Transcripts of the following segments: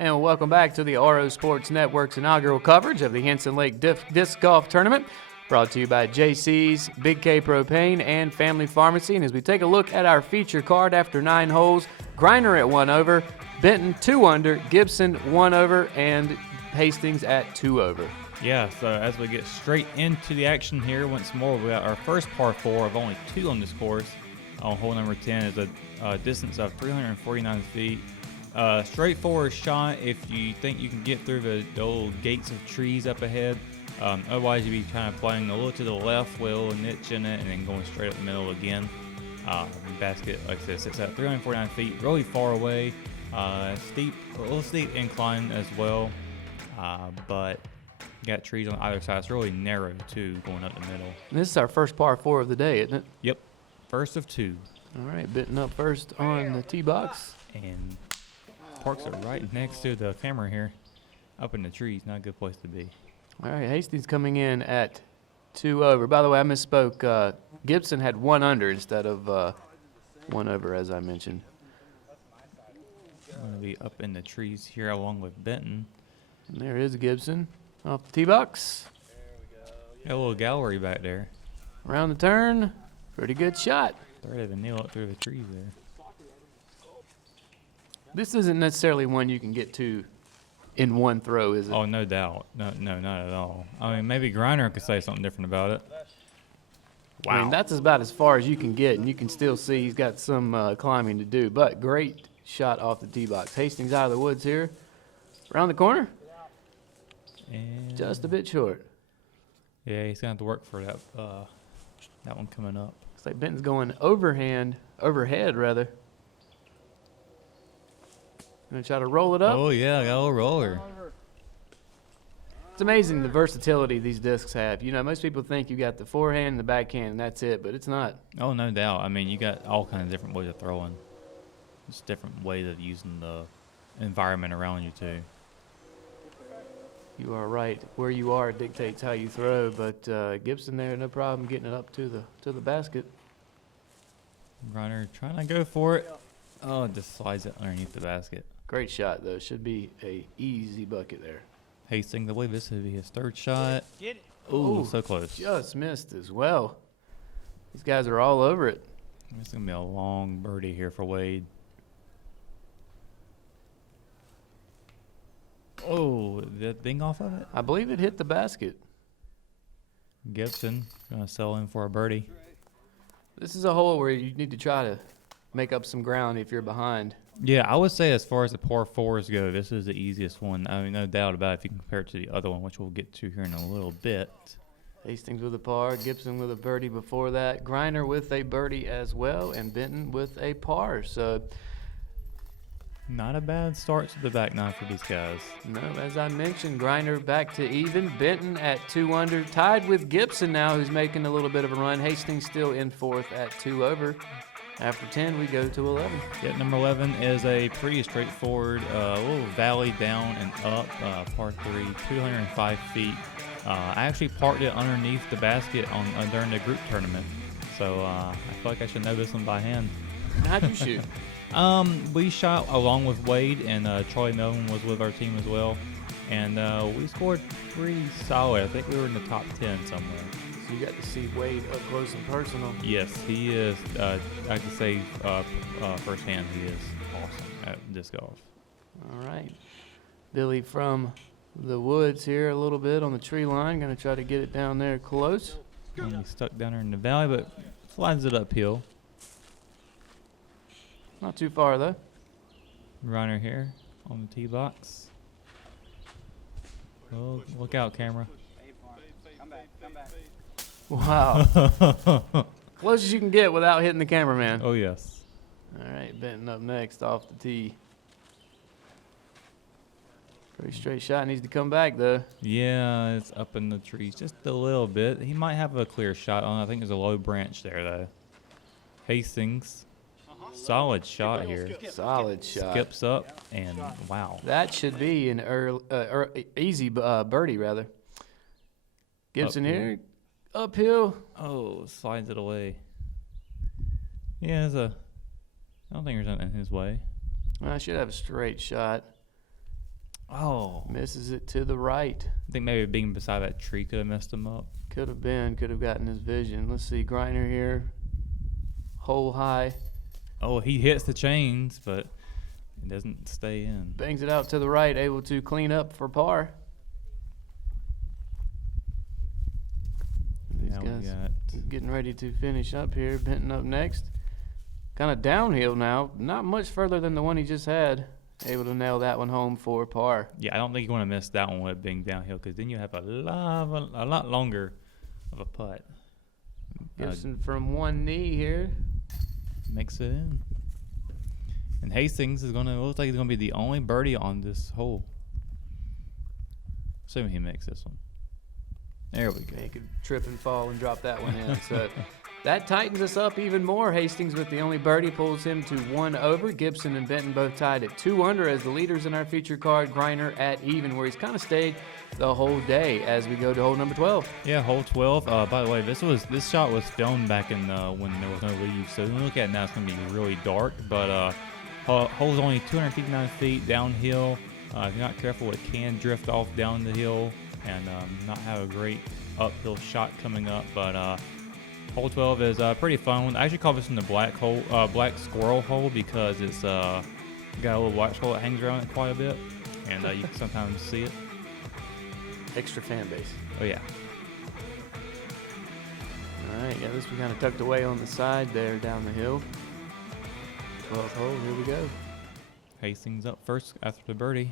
And welcome back to the RO Sports Network's inaugural coverage of the Hinson Lake Disc Golf Tournament, brought to you by JC's, Big K Propane, and Family Pharmacy. And as we take a look at our feature card after 9 holes, Griner at 1 over, Benton 2 under, Gibson 1 over, and Hastings at 2 over. Yeah, so as we get straight into the action here, once more, we got our first par 4 of only 2 on this course. On hole number 10 is a distance of 349 feet. Straightforward shot if you think you can get through the old gates of trees up ahead. Otherwise, you'd be kind of playing a little to the left with a little niche in it and then going straight up the middle again. The basket, like I said, sits at 349 feet, really far away. A little steep incline as well, but you got trees on either side. It's really narrow, too, going up the middle. And this is our first par 4 of the day, isn't it? Yep, first of 2. All right, Benton up first on the tee box. And parks are right next to the camera here. Up in the trees, not a good place to be. All right, Hastings coming in at 2 over. By the way, I misspoke. Gibson had 1 under instead of 1 over, as I mentioned. Going to be up in the trees here along with Benton. And there is Gibson off the tee box. Got a little gallery back there. Around the turn. Pretty good shot. Ready to nail it through the trees there. This isn't necessarily one you can get to in one throw, is it? Oh, no doubt. No, not at all. I mean, maybe Griner could say something different about it. Wow. I mean, that's about as far as you can get, and you can still see he's got some climbing to do. But great shot off the tee box. Hastings out of the woods here. Around the corner. And Just a bit short. yeah, he's going to have to work for that one coming up. Looks like Benton's going overhead rather. Gonna try to roll it up. Oh, yeah, got a little roller. It's amazing the versatility these discs have. You know, most people think you got the forehand and the backhand, and that's it, but it's not. Oh, no doubt. I mean, you got all kinds of different ways of throwing. Just different ways of using the environment around you, too. You are right. Where you are dictates how you throw, but Gibson there, no problem getting it up to the basket. Griner trying to go for it. Oh, it just slides it underneath the basket. Great shot, though. Should be a easy bucket there. Hastings, I believe this would be his 3rd shot. Get it. Ooh, so close. Just missed as well. These guys are all over it. It's going to be a long birdie here for Wade. Oh, did that ding off of it? I believe it hit the basket. Gibson going to sell in for a birdie. This is a hole where you need to try to make up some ground if you're behind. Yeah, I would say as far as the par 4s go, this is the easiest one. I mean, no doubt about it if you compare it to the other one, which we'll get to here in a little bit. Hastings with a par, Gibson with a birdie before that, Griner with a birdie as well, and Benton with a par. So, not a bad start to the back nine for these guys. no, as I mentioned, Griner back to even. Benton at 2 under, tied with Gibson now, who's making a little bit of a run. Hastings still in 4th at 2 over. After 10, we go to 11. Yeah, number 11 is a pretty straightforward, little valley down and up, par 3, 205 feet. I actually parked it underneath the basket during the group tournament, so I feel like I should know this one by hand. How'd you shoot? We shot along with Wade, and Charlie Melvin was with our team as well, and we scored pretty solid. I think we were in the top 10 somewhere. So you got to see Wade up close and personal. Yes, he is. I can say firsthand he is awesome at disc golf. All right. Billy from the woods here a little bit on the tree line. Going to try to get it down there close. And he's stuck down there in the valley, but slides it uphill. Not too far, though. Runner here on the tee box. Oh, look out, camera. Come back. Wow. Close as you can get without hitting the cameraman. Oh, yes. All right, Benton up next off the tee. Pretty straight shot. Needs to come back, though. Yeah, it's up in the trees just a little bit. He might have a clear shot on. I think there's a low branch there, though. Hastings. Solid shot here. Solid shot. Skips up, and wow. That should be an easy birdie, rather. Gibson Uphill. here. Uphill. Oh, slides it away. Yeah, I don't think there's nothing in his way. Well, I should have a straight shot. Oh. Misses it to the right. I think maybe being beside that tree could have messed him up. Could have gotten his vision. Let's see, Griner here. Hole high. Oh, he hits the chains, but it doesn't stay in. Bangs it out to the right, able to clean up for par. These Now we guys got getting ready to finish up here. Benton up next. Kind of downhill now. Not much further than the one he just had. Able to nail that one home for par. Yeah, I don't think you want to miss that one with it being downhill because then you have a lot longer of a putt. Gibson from one knee here. Makes it in. And Hastings is looks like he's gonna be the only birdie on this hole. Assuming he makes this one. There we go. He could trip and fall and drop that one in. So that tightens us up even more. Hastings with the only birdie pulls him to 1 over. Gibson and Benton both tied at 2 under as the leaders in our feature card. Griner at even, where he's kind of stayed the whole day as we go to hole number 12. Yeah, hole 12. By the way, this shot was filmed back in when there was no leaves. So when we look at it now, it's gonna be really dark. But hole's only 259 feet downhill. If you're not careful, it can drift off down the hill and not have a great uphill shot coming up. But hole 12 is a pretty fun one. I actually call this one the black squirrel hole because it's got a little white squirrel that hangs around it quite a bit, and you can sometimes see it. Extra fan base. Oh yeah. All right, yeah, this one kind of tucked away on the side there down the hill. 12th hole, here we go. Hastings up first after the birdie.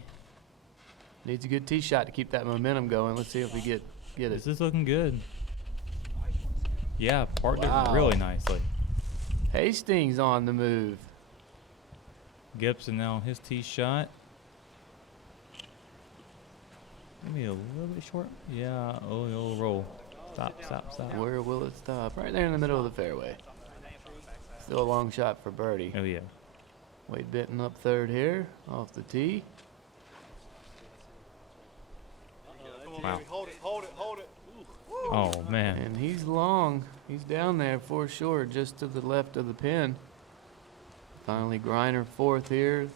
Needs a good tee shot to keep that momentum going. Let's see if we get This it. is looking good. Yeah, parked Wow. it really nicely. Hastings on the move. Gibson now on his tee shot. Maybe a little bit short. Yeah, it'll roll. Stop. Where will it stop? Right there in the middle of the fairway. Still a long shot for birdie. Oh yeah. Wade Benton up third here, off the tee. Wow. Hold it. Oh man. And he's long. He's down there for sure, just to the left of the pin. Finally, Griner fourth here.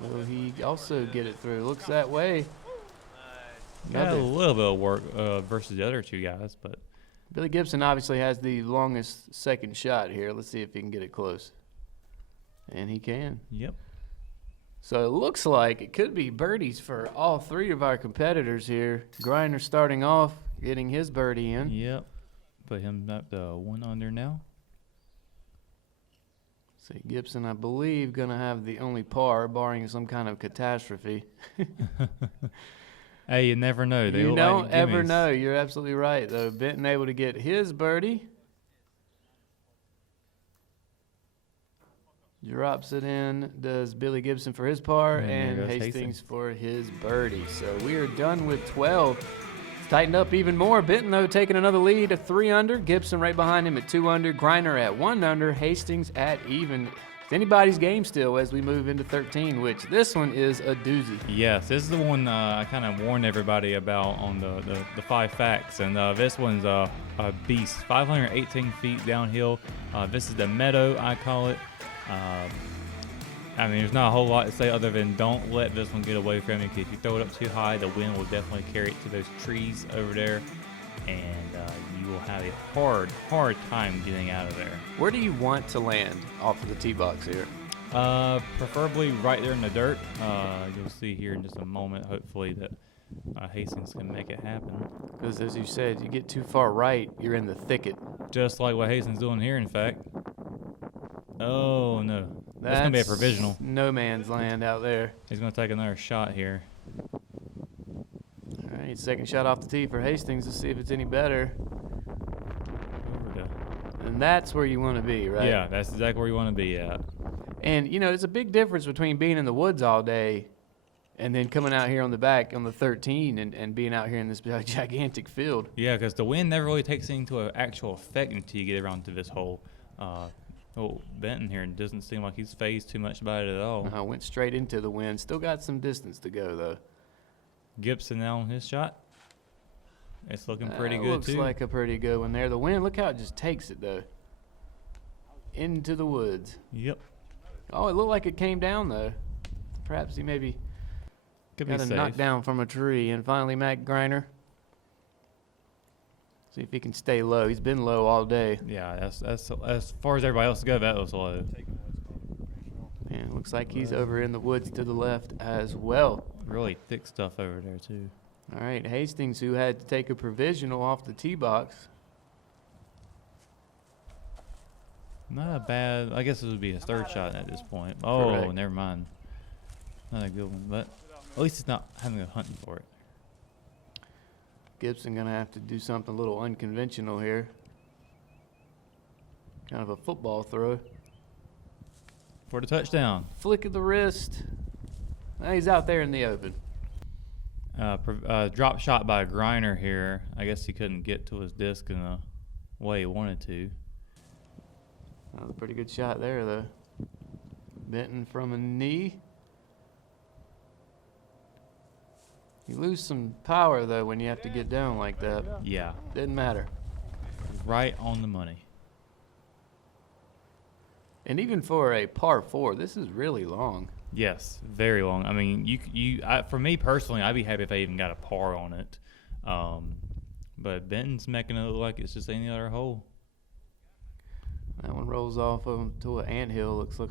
Will he also get it through? Looks that way. Got a Another. little bit of work versus the other two guys, but Billy Gibson obviously has the longest second shot here. Let's see if he can get it close. And he can. yep. So it looks like it could be birdies for all three of our competitors here. Griner starting off, getting his birdie in. Yep. Put him up to 1 under now. See, Gibson, I believe, going to have the only par, barring some kind of catastrophe. Hey, you never know. They You look don't like ever gimmies. know. You're absolutely right, though. Benton able to get his birdie. Drops it in, does Billy Gibson for his par, And there and goes Hastings Hastings. for his birdie. So we are done with 12. It's tightened up even more. Benton, though, taking another lead at 3 under. Gibson right behind him at 2 under. Griner at 1 under. Hastings at even. It's anybody's game still as we move into 13, which this one is a doozy. Yes, this is the one I kind of warned everybody about on the 5 facts, and this one's a beast. 518 feet downhill. This is the meadow, I call it. I mean, there's not a whole lot to say other than don't let this one get away from you, because if you throw it up too high, the wind will definitely carry it to those trees over there, and you will have a hard time getting out of there. Where do you want to land off of the tee box here? Preferably right there in the dirt. You'll see here in just a moment, hopefully, that Hastings can make it happen. Because as you said, you get too far right, you're in the thicket. Just like what Hastings doing here, in fact. Oh, no. That's going to be a provisional. No man's land out there. He's going to take another shot here. All right, second shot off the tee for Hastings. Let's see if it's any better. Over to- And that's where you want to be, right? Yeah, that's exactly where you want to be at. And, you know, it's a big difference between being in the woods all day and then coming out here on the back on the 13 and being out here in this gigantic field. Yeah, because the wind never really takes into an actual effect until you get around to this hole. Benton here doesn't seem like he's phased too much about it at all. Went straight into the wind. Still got some distance to go, though. Gibson now on his shot. It's looking pretty good, looks too. like a pretty good one there. The wind, look how it just takes it, though. Into the woods. Yep. Oh, it looked like it came down, though. Perhaps he maybe Could be Got a safe. knockdown from a tree. And finally, Matt Griner. See if he can stay low. He's been low all day. Yeah, that's as far as everybody else go. That was low. And it looks like he's over in the woods to the left as well. Really thick stuff over there too. All right, Hastings, who had to take a provisional off the tee box. Not a bad. I guess it would be his third shot at this point. Oh, Correct. never mind. Not a good one, but at least he's not having to hunting for it. Gibson gonna have to do something a little unconventional here. Kind of a football throw. For the touchdown. Flick of the wrist. Now he's out there in the open. Drop shot by Griner here. I guess he couldn't get to his disc in the way he wanted to. That was a pretty good shot there, though. Benton from a knee. You lose some power, though, when you have to get down like that. Yeah, Didn't matter. right on the money. And even for a par 4, this is really long. Yes, very long. I mean, for me personally, I'd be happy if I even got a par on it. But Benton's making it look like it's just any other hole. That one rolls off to an anthill, looks like.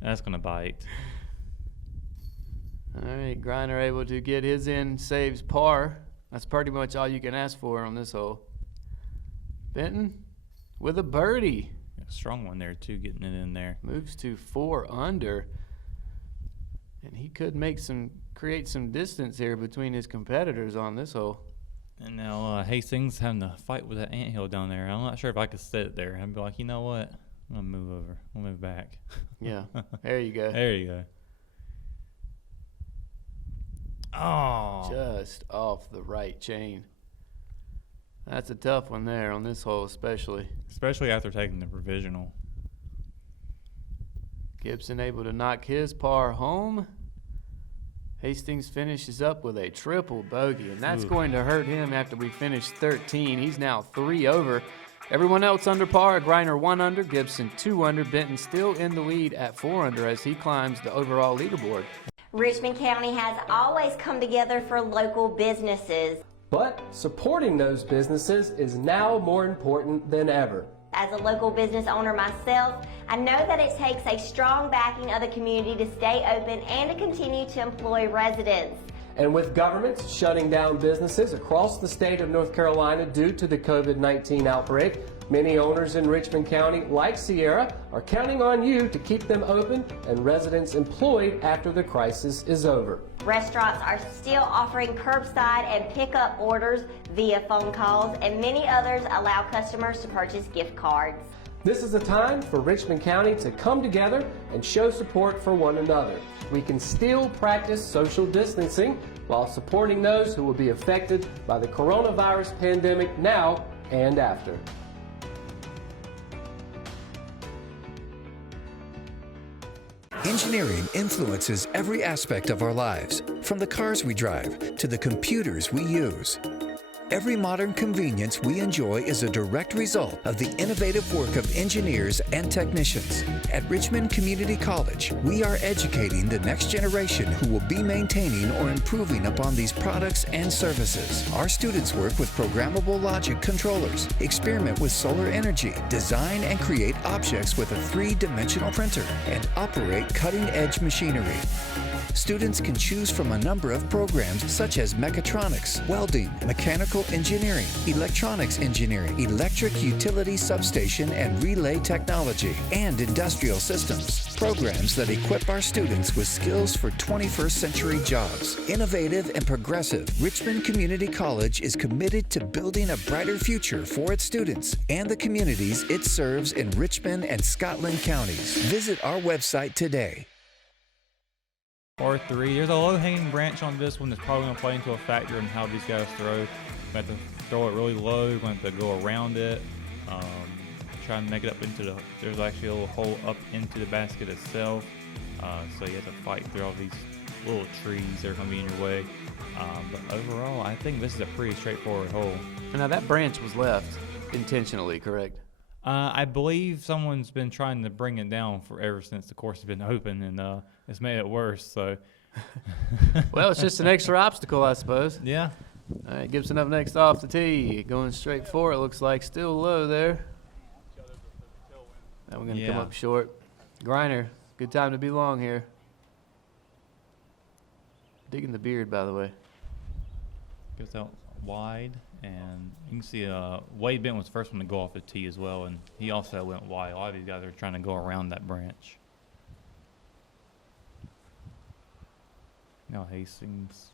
That's gonna bite. All right, Griner able to get his in, saves par. That's pretty much all you can ask for on this hole. Benton with a birdie. A strong one there too, getting it in there. Moves to 4 under. And he could create some distance here between his competitors on this hole. And now Hastings having to fight with that anthill down there. I'm not sure if I could sit there. I'd be like, you know what? I'm gonna move over. I'll move back. Yeah, there you go. There you go. Oh. Just off the right chain. That's a tough one there on this hole especially. Especially after taking the provisional. Gibson able to knock his par home. Hastings finishes up with a triple bogey, and that's Ooh. going to hurt him after we finish 13. He's now 3 over. Everyone else under par. Griner 1 under, Gibson 2 under. Benton still in the lead at 4 under as he climbs the overall leaderboard. Richmond County has always come together for local businesses. But supporting those businesses is now more important than ever. As a local business owner myself, I know that it takes a strong backing of the community to stay open and to continue to employ residents. And with governments shutting down businesses across the state of North Carolina due to the COVID-19 outbreak, many owners in Richmond County, like Sierra, are counting on you to keep them open and residents employed after the crisis is over. Restaurants are still offering curbside and pickup orders via phone calls, and many others allow customers to purchase gift cards. This is a time for Richmond County to come together and show support for one another. We can still practice social distancing while supporting those who will be affected by the coronavirus pandemic now and after. Engineering influences every aspect of our lives, from the cars we drive to the computers we use. Every modern convenience we enjoy is a direct result of the innovative work of engineers and technicians. At Richmond Community College, we are educating the next generation who will be maintaining or improving upon these products and services. Our students work with programmable logic controllers, experiment with solar energy, design and create objects with a 3-dimensional printer, and operate cutting-edge machinery. Students can choose from a number of programs such as mechatronics, welding, mechanical engineering, electronics engineering, electric utility substation and relay technology, and industrial systems. Programs that equip our students with skills for 21st century jobs. Innovative and progressive, Richmond Community College is committed to building a brighter future for its students and the communities it serves in Richmond and Scotland counties. Visit our website today. Par 3. There's a low-hanging branch on this one that's probably going to play into a factor in how these guys throw. We have to throw it really low. We're going to have to go around it. Try and make it up into the... There's actually a little hole up into the basket itself. So you have to fight through all these little trees that are going to be in your way. But overall, I think this is a pretty straightforward hole. Now that branch was left intentionally, correct? I believe someone's been trying to bring it down for ever since the course has been open, and it's made it worse. So, Well, it's just an extra obstacle, I suppose. yeah. All right, Gibson up next off the tee. Going straight for it. Looks like still low there. Now we're going to come Yeah. up short. Griner, good time to be long here. Digging the beard, by the way. Goes out wide, and you can see Wade Bent was the first one to go off the tee as well, and he also went wide. A lot of these guys are trying to go around that branch. Now Hastings.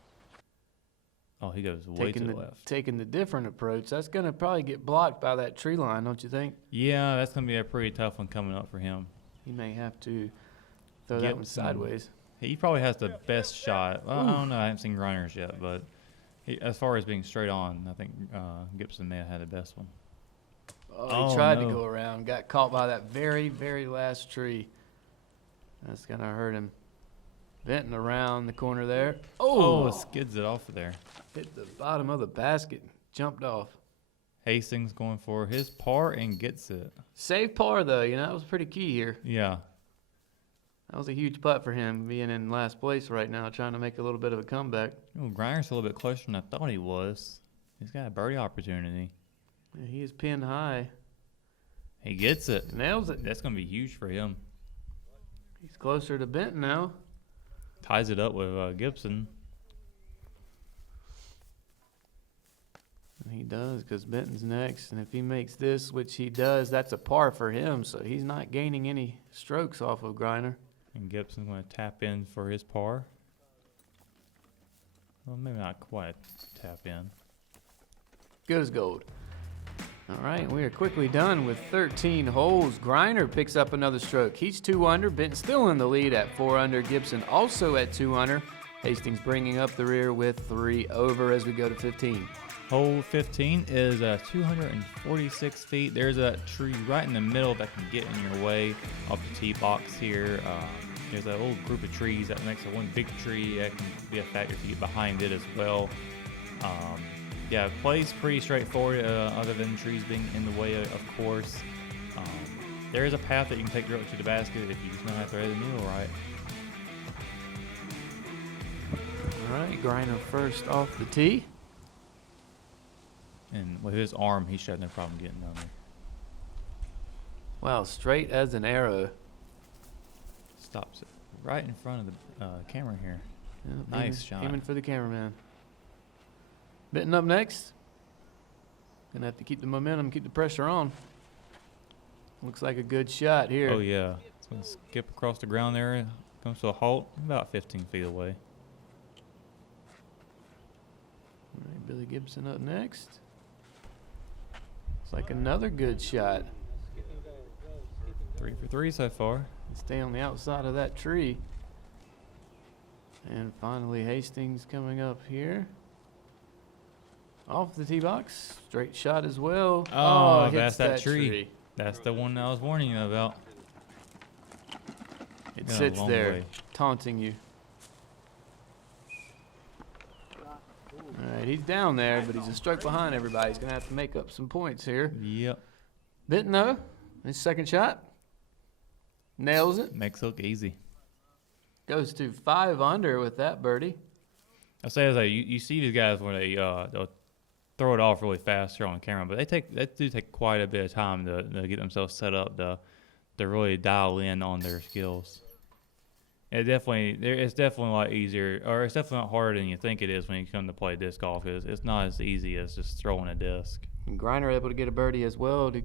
Oh, he goes way to the left. Taking the different approach. That's going to probably get blocked by that tree line, don't you think? Yeah, that's going to be a pretty tough one coming up for him. He may have to throw that one Gibson. sideways. He probably has the best shot. Well, I don't know. I haven't seen Grinders yet, but as far as being straight on, I think Gibson may have had the best one. Oh, he tried to go around. Got caught by that very, very last tree. That's going to hurt him. Venting around the corner there. Oh, it skids it off of there. Hit the bottom of the basket. Jumped off. Hastings going for his par and gets it. Save par, though. You know, that was pretty key here. Yeah. That was a huge putt for him, being in last place right now, trying to make a little bit of a comeback. Well, Grinder's a little bit closer than I thought he was. He's got a birdie opportunity. Yeah, he is pinned high. He gets it. Nails it. That's going to be huge for him. He's closer to Benton now. Ties it up with Gibson. And he does, because Benton's next. And if he makes this, which he does, that's a par for him. So he's not gaining any strokes off of Griner. And Gibson's going to tap in for his par. Well, maybe not quite tap in. Good as gold. All right, we are quickly done with 13 holes. Griner picks up another stroke. He's 2 under. Benton still in the lead at 4 under. Gibson also at 2 under. Hastings bringing up the rear with 3 over as we go to 15. Hole 15 is 246 feet. There's a tree right in the middle that can get in your way off the tee box here. There's a little group of trees that makes one big tree that can be a factor if you get behind it as well. Yeah, play's pretty straightforward other than trees being in the way, of course. There is a path that you can take directly to the basket if you just know how to thread the needle right. All right, Griner first off the tee. And with his arm, he should have no problem getting down there. Wow, straight as an arrow. Stops it right in front of the camera here. Yeah, Nice shot. Aiming for the cameraman. Benton up next. Gonna have to keep the momentum, keep the pressure on. Looks like a good shot here. Oh, yeah. It's going to skip across the ground there. Comes to a halt about 15 feet away. All right, Billy Gibson up next. It's like another good shot. 3 for 3 so far. Stay on the outside of that tree. And finally, Hastings coming up here. Off the tee box. Straight shot as well. Oh, hits that's that tree. That's the one I was warning you about. It Got a sits long there, way. taunting you. All right, he's down there, but he's a stroke behind everybody. He's going to have to make up some points here. Yep. Benton, though, his second shot. Nails it. Makes it look easy. Goes to 5 under with that birdie. I say, as you see these guys when they'll throw it off really fast here on camera, but they do take quite a bit of time to get themselves set up to really dial in on their skills. It's definitely a lot easier, or it's definitely not harder than you think it is when you come to play disc golf. It's not as easy as just throwing a disc. And Griner able to get a birdie as well to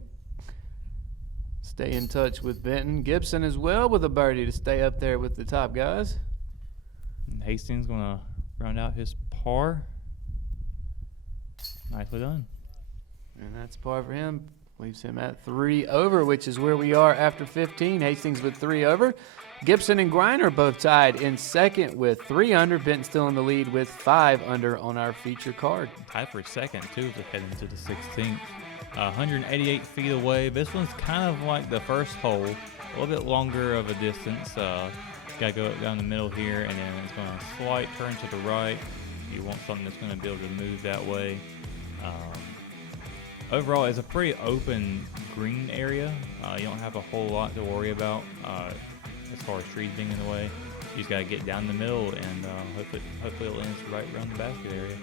stay in touch with Benton. Gibson as well with a birdie to stay up there with the top guys. And Hastings going to round out his par. Nicely done. And that's par for him. Leaves him at 3 over, which is where we are after 15. Hastings with 3 over. Gibson and Griner both tied in second with 3 under. Benton still in the lead with 5 under on our feature card. Tied for second, too, to head into the 16th. 188 feet away. This one's kind of like the first hole. A little bit longer of a distance. Got to go down the middle here, and then it's going to slight turn to the right. You want something that's going to be able to move that way. Overall, it's a pretty open green area. You don't have a whole lot to worry about as far as trees being in the way. You just gotta get down the middle, and hopefully it lands right around the basket area.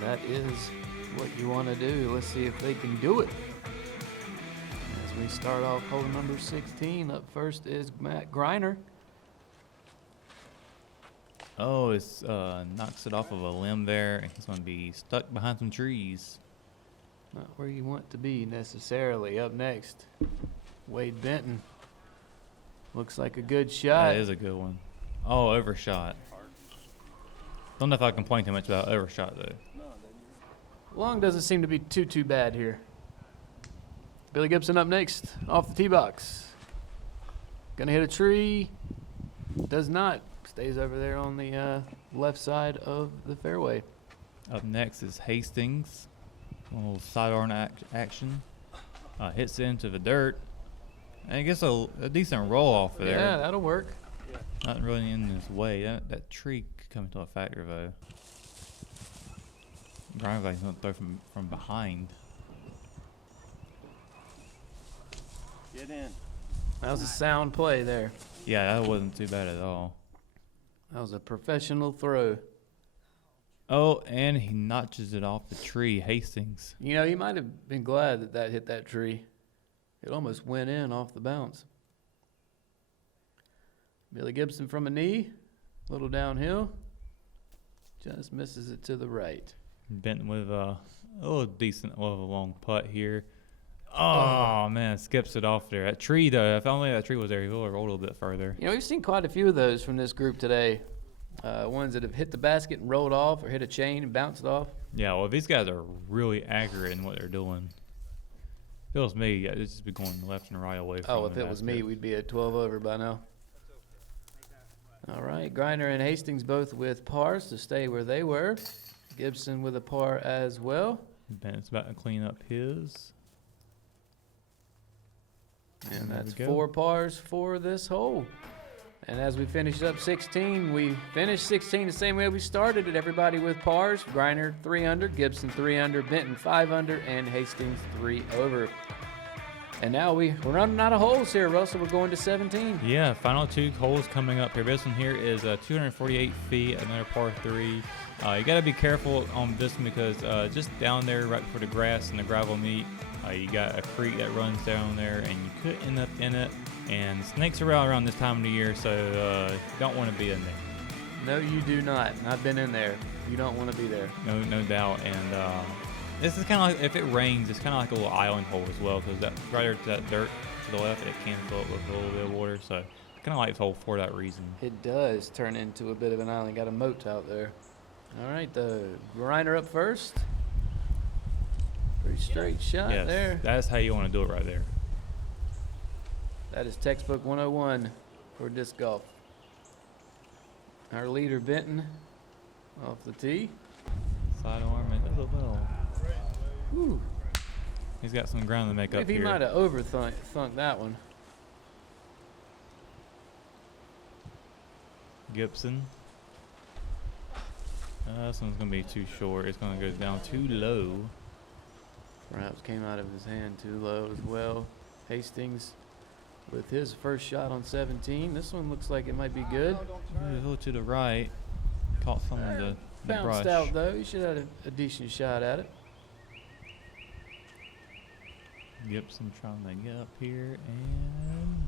That is what you want to do. Let's see if they can do it. As we start off hole number 16, up first is Matt Griner. Oh, it's knocks it off of a limb there, and he's gonna be stuck behind some trees. Not where you want to be necessarily. Up next, Wade Benton. Looks like a good shot. That is a good one. Oh, overshot. Don't know if I complain too much about overshot though. Long doesn't seem to be too bad here. Billy Gibson up next, off the tee box. Gonna hit a tree. Does not. Stays over there on the left side of the fairway. Up next is Hastings. A little sidearm action. Hits into the dirt. And gets a decent roll off there. Yeah, that'll work. Not really in his way. That tree could come into a factor though. Grimes like he's gonna throw from behind. Get in. That was a sound play there. Yeah, that wasn't too bad at all. That was a professional throw. Oh, and he notches it off the tree, Hastings. You know, you might have been glad that that hit that tree. It almost went in off the bounce. Billy Gibson from a knee, a little downhill. Just misses it to the right. Benton with a little decent of a long putt here. Oh, man, skips it off there. That tree, though, if only that tree was there, he would have rolled a little bit further. You know, we've seen quite a few of those from this group today. Ones that have hit the basket and rolled off, or hit a chain and bounced off. Yeah, well, these guys are really accurate in what they're doing. If it was me, I'd just be going left and right away from Oh, if the it was basket. me, we'd be at 12 over by now. All right, Griner and Hastings both with pars to stay where they were. Gibson with a par as well. Benton's about to clean up his. And There that's we go. 4 pars for this hole. And as we finish up 16, we finished 16 the same way we started it. Everybody with pars. Griner 3 under, Gibson 3 under, Benton 5 under, and Hastings 3 over. And now we're running out of holes here, Russell. We're going to 17. Yeah, final 2 holes coming up here. This one here is 248 feet, another par 3. You got to be careful on this one because just down there right before the grass and the gravel meet, you got a creek that runs down there, and you could end up in it. And snakes are out around this time of the year, so don't want to be in there. No, you do not. I've been in there. You don't want to be there. No doubt. And this is kind of like, if it rains, it's kind of like a little island hole as well, because that right there to that dirt to the left, it can fill up with a little bit of water. So I kind of like this hole for that reason. It does turn into a bit of an island. Got a moat out there. All right, the Griner up first. Pretty straight shot Yes, there. that's how you want to do it right there. That is textbook 101 for disc golf. Our leader, Benton, off the tee. Sidearm and a little. Whew. He's got some ground to make up Maybe he here. might have overthunk that one. Gibson. This one's going to be too short. It's going to go down too low. Perhaps came out of his hand too low as well. Hastings with his first shot on 17. This one looks like it might be good. A little to the right. Caught some of the Bounced brush. out though. You should have had a decent shot at it. Gibson trying to get up here, and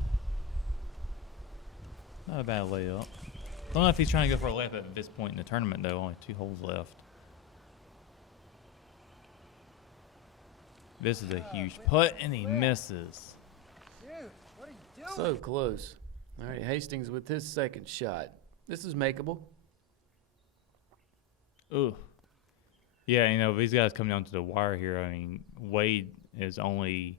not a bad layup. Don't know if he's trying to go for a layup at this point in the tournament, though. Only 2 holes left. This is a huge putt, and he misses. So close. All right, Hastings with his second shot. This is makeable. Ooh. Yeah, you know, these guys come down to the wire here. I mean, Wade is only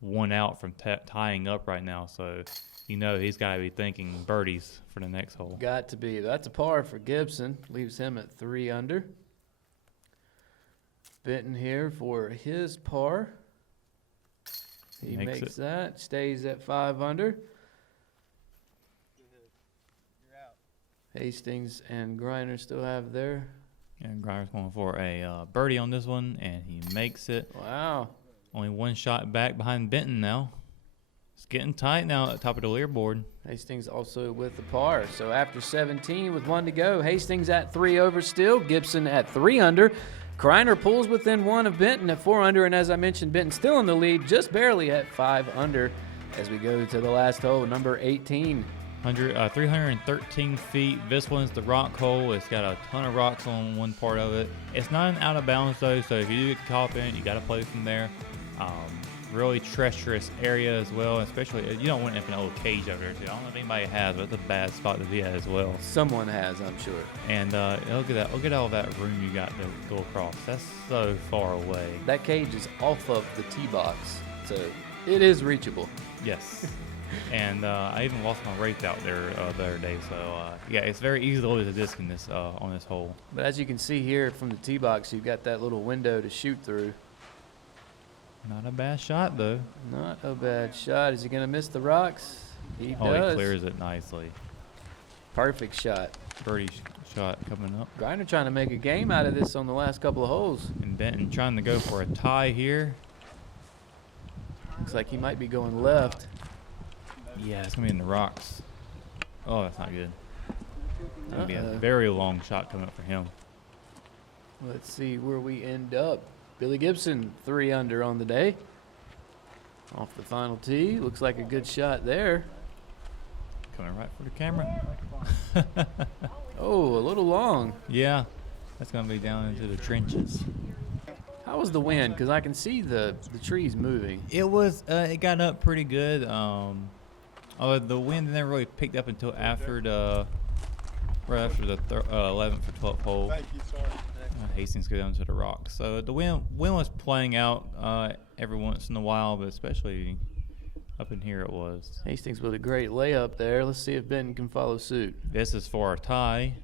1 out from tying up right now, so you know he's got to be thinking birdies for the next hole. Got to be. That's a par for Gibson. Leaves him at 3 under. Benton here for his par. He makes that. Stays at 5 under. Hastings and Griner still have their. And Griner's going for a birdie on this one, and he makes it. Wow. Only 1 shot back behind Benton now. It's getting tight now at the top of the leaderboard. Hastings also with the par. So after 17 with 1 to go, Hastings at 3 over still, Gibson at 3 under. Griner pulls within 1 of Benton at 4 under, and as I mentioned, Benton still in the lead, just barely at 5 under as we go to the last hole, number 18. 313 feet. This one's the rock hole. It's got a ton of rocks on one part of it. It's not an out of bounds though, so if you do get caught in it, you got to play from there. Really treacherous area as well, especially you don't want it in a little cage over there too. I don't know if anybody has, but it's a bad spot to be at as well. Someone has, I'm sure. And look at that. Look at all that room you got to go across. That's so far away. That cage is off of the tee box, so it is reachable. Yes. And I even lost my wraith out there the other day, so yeah, it's very easy to lose a disc in this on this hole. But as you can see here from the tee box, you've got that little window to shoot through. Not a bad shot though. Not a bad shot. Is he going to miss the rocks? He Oh, does. he clears it nicely. Perfect shot. Birdie shot coming up. Griner trying to make a game out of this on the last couple of holes. And Benton trying to go for a tie here. Looks like he might be going left. Yeah, it's going to be in the rocks. Oh, that's not good. That'll be a Uh-oh. very long shot coming up for him. Let's see where we end up. Billy Gibson, 3 under on the day. Off the final tee. Looks like a good shot there. Coming right for the camera. Oh, a little long. Yeah, that's going to be down into the trenches. How was the wind? Because I can see the trees moving. It was, it got up pretty good. The wind never really picked up until after the, right after the 11th or 12th hole. Thank you, sir. Hastings go down to the rocks. So the wind was playing out every once in a while, but especially up in here it was. Hastings with a great layup there. Let's see if Benton can follow suit. This is for our tie.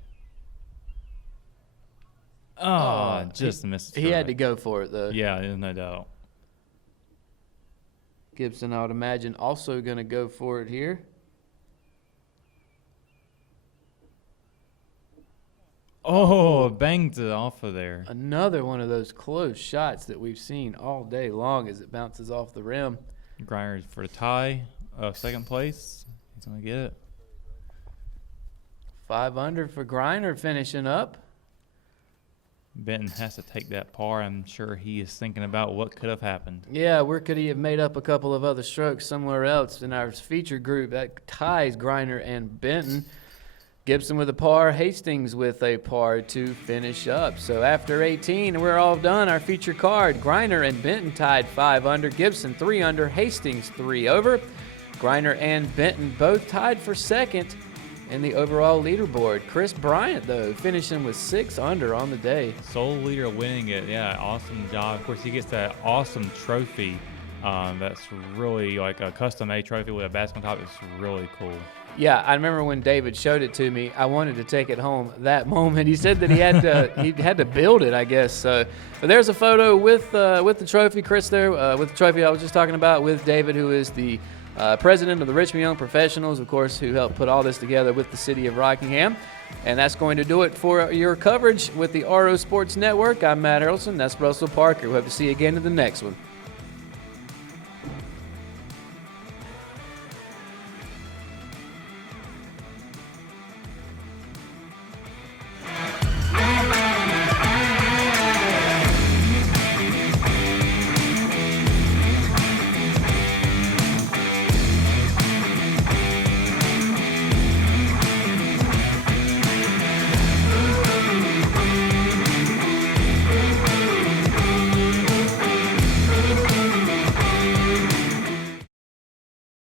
Oh, just missed. He had to go for it, though. Yeah, there's no doubt. Gibson, I would imagine, also going to go for it here. Oh, banged it off of there. Another one of those close shots that we've seen all day long as it bounces off the rim. Griner for the tie, second place. He's going to get it. 5 under for Griner finishing up. Benton has to take that par. I'm sure he is thinking about what could have happened. Yeah, where could he have made up a couple of other strokes somewhere else in our feature group? That ties Griner and Benton. Gibson with a par, Hastings with a par to finish up. So after 18, we're all done. Our feature card, Griner and Benton tied 5 under, Gibson 3 under, Hastings 3 over. Griner and Benton both tied for second in the overall leaderboard. Chris Bryant, though, finishing with 6 under on the day. Sole leader winning it. Yeah, awesome job. Of course, he gets that awesome trophy. That's really like a custom-made trophy with a basketball top. It's really cool. Yeah, I remember when David showed it to me. I wanted to take it home that moment. He said that he had to build it, I guess. So, but there's a photo with the trophy, Chris. There with the trophy I was just talking about, with David, who is the president of the Richmond Young Professionals, of course, who helped put all this together with the city of Rockingham. And that's going to do it for your coverage with the RO Sports Network. I'm Matt Harrelson. That's Russell Parker. We'll have to see you again in the next one.